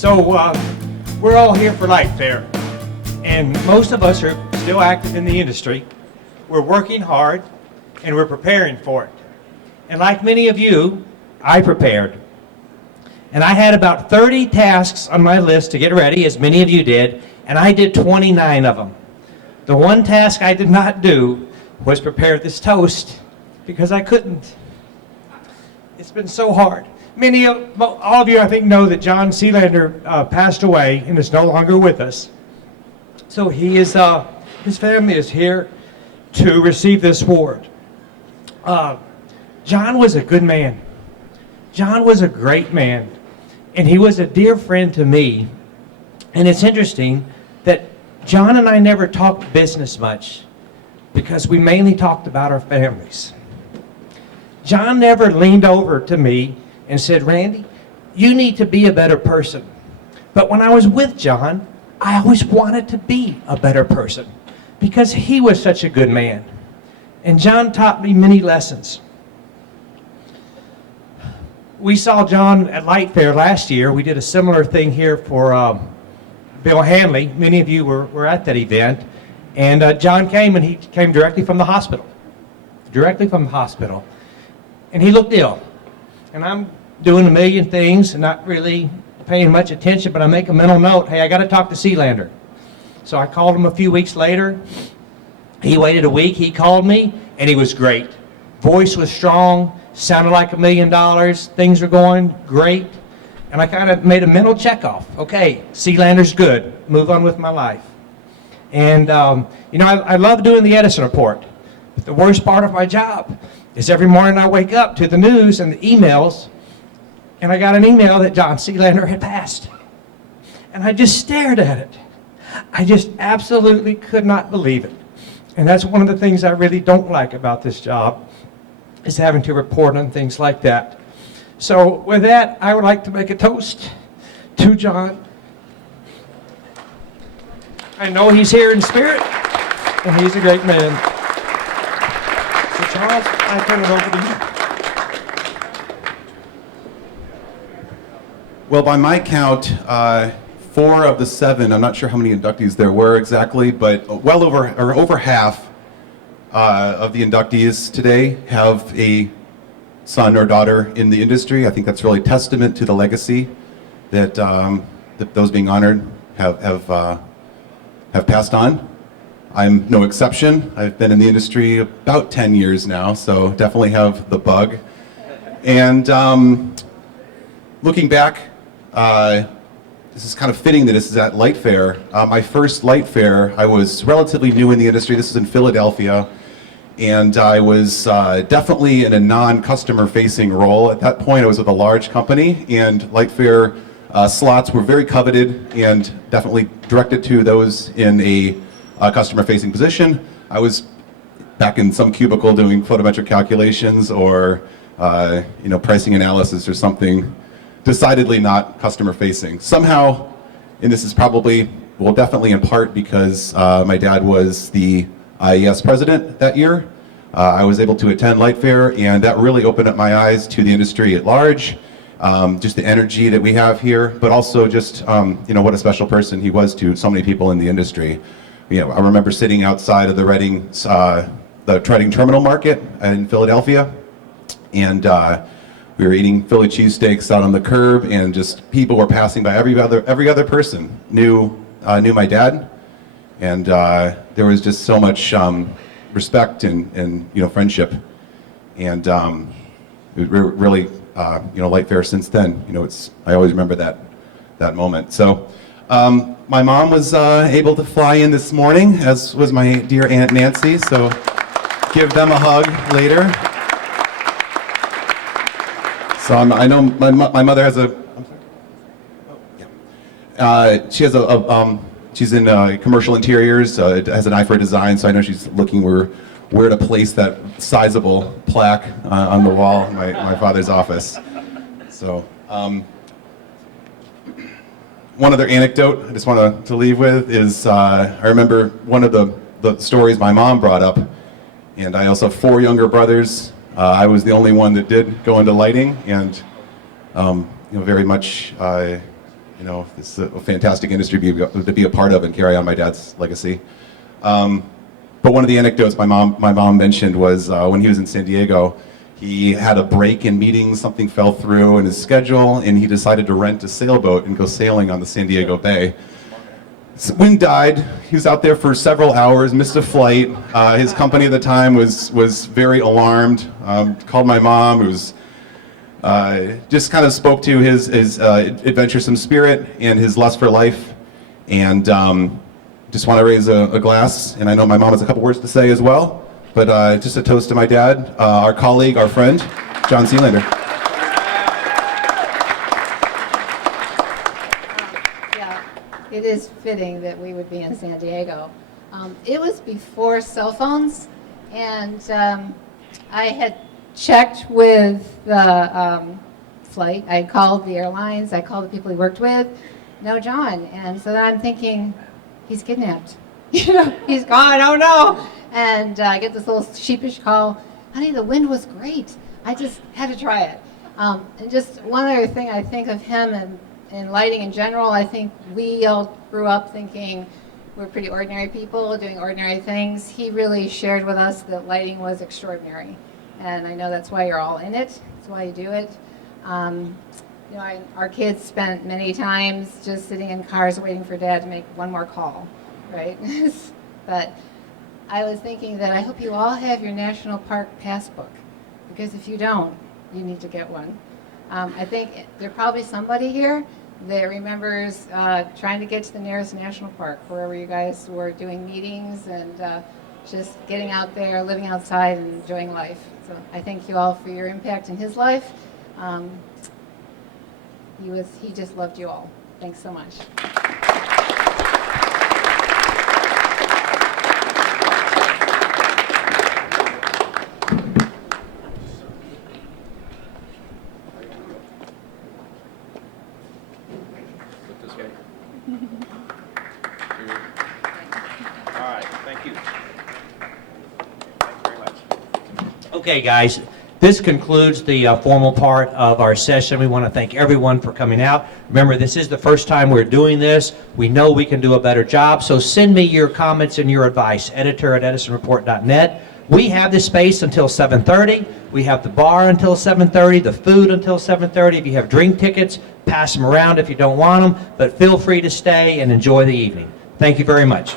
So we're all here for Light Fair, and most of us are still active in the industry. We're working hard, and we're preparing for it. And like many of you, I prepared. And I had about 30 tasks on my list to get ready, as many of you did, and I did 29 of them. The one task I did not do was prepare this toast, because I couldn't. It's been so hard. All of you, I think, know that John Selander passed away and is no longer with us. So his family is here to receive this award. John was a good man. John was a great man, and he was a dear friend to me. And it's interesting that John and I never talked business much because we mainly talked about our families. John never leaned over to me and said, "Randy, you need to be a better person." But when I was with John, I always wanted to be a better person because he was such a good man. And John taught me many lessons. We saw John at Light Fair last year. We did a similar thing here for Bill Hanley. Many of you were at that event. And John came, and he came directly from the hospital. Directly from the hospital. And he looked ill. And I'm doing a million things and not really paying much attention, but I make a mental note, hey, I got to talk to Selander. So I called him a few weeks later. He waited a week. He called me, and he was great. Voice was strong, sounded like $1 million. Things were going great. And I kind of made a mental checkoff. Okay, Selander's good. Move on with my life. And, I love doing the Edison report. But the worst part of my job is every morning I wake up to the news and the emails, and I got an email that John Selander had passed. And I just stared at it. I just absolutely could not believe it. And that's one of the things I really don't like about this job, is having to report on things like that. So with that, I would like to make a toast to John. I know he's here in spirit, and he's a great man. So Charles, I turn it over to you. Well, by my count, 4 of the 7, I'm not sure how many inductees there were exactly, but well over half of the inductees today have a son or daughter in the industry. I think that's really testament to the legacy that those being honored have passed on. I'm no exception. I've been in the industry about 10 years now, so definitely have the bug. And looking back, this is kind of fitting that this is at Light Fair. My first Light Fair, I was relatively new in the industry. This is in Philadelphia. And I was definitely in a non-customer facing role. At that point, I was with a large company, and Light Fair slots were very coveted and definitely directed to those in a customer facing position. I was back in some cubicle doing photometric calculations or pricing analysis or something decidedly not customer facing. Somehow, and this is probably, well, definitely in part because my dad was the IES president that year. I was able to attend Light Fair, and that really opened up my eyes to the industry at large, just the energy that we have here, but also just what a special person he was to so many people in the industry. I remember sitting outside of the Reading Terminal Market in Philadelphia, and we were eating Philly cheesesteaks out on the curb, and just people were passing by. Every other person knew my dad. And there was just so much respect and friendship, and it really Light Fair since then. I always remember that moment. So my mom was able to fly in this morning, as was my dear Aunt Nancy. So give them a hug later. So I know my mother has a. I'm sorry. Oh, yeah. She has she's in commercial interiors, has an eye for design, so I know she's looking where to place that sizable plaque on the wall in my father's office. So, one other anecdote I just want to leave with is I remember one of the stories my mom brought up, and I also have 4 younger brothers. I was the only one that did go into lighting, and very much This is a fantastic industry to be a part of and carry on my dad's legacy. But one of the anecdotes my mom mentioned was when he was in San Diego, he had a break in meetings, something fell through in his schedule, and he decided to rent a sailboat and go sailing on the San Diego Bay. Wind died. He was out there for several hours, missed a flight. His company at the time was very alarmed. Called my mom, who was just kind of spoke to his adventuresome spirit and his lust for life, and just want to raise a glass. And I know my mom has a couple words to say as well, but just a toast to my dad, our colleague, our friend, John Selander. Yeah, it is fitting that we would be in San Diego. It was before cell phones, and I had checked with the flight. I called the airlines. I called the people he worked with. No John. And so then I'm thinking, he's kidnapped. He's gone. Oh no. And I get this little sheepish call. Honey, the wind was great. I just had to try it. And just one other thing I think of him and lighting in general, I think we all grew up thinking we're pretty ordinary people doing ordinary things. He really shared with us that lighting was extraordinary. And I know that's why you're all in it. That's why you do it. Our kids spent many times just sitting in cars waiting for Dad to make one more call, right? But I was thinking that I hope you all have your national park passbook, because if you don't, you need to get one. I think there's probably somebody here that remembers trying to get to the nearest national park, wherever you guys were doing meetings and just getting out there, living outside, and enjoying life. So I thank you all for your impact in his life. He just loved you all. Thanks so much. Look this way. All right, thank you. Thanks very much. Okay, guys, this concludes the formal part of our session. We want to thank everyone for coming out. Remember, this is the first time we're doing this. We know we can do a better job, so send me your comments and your advice, editor@edisonreport.net. We have this space until 7:30. We have the bar until 7:30, the food until 7:30. If you have drink tickets, pass them around if you don't want them, but feel free to stay and enjoy the evening. Thank you very much.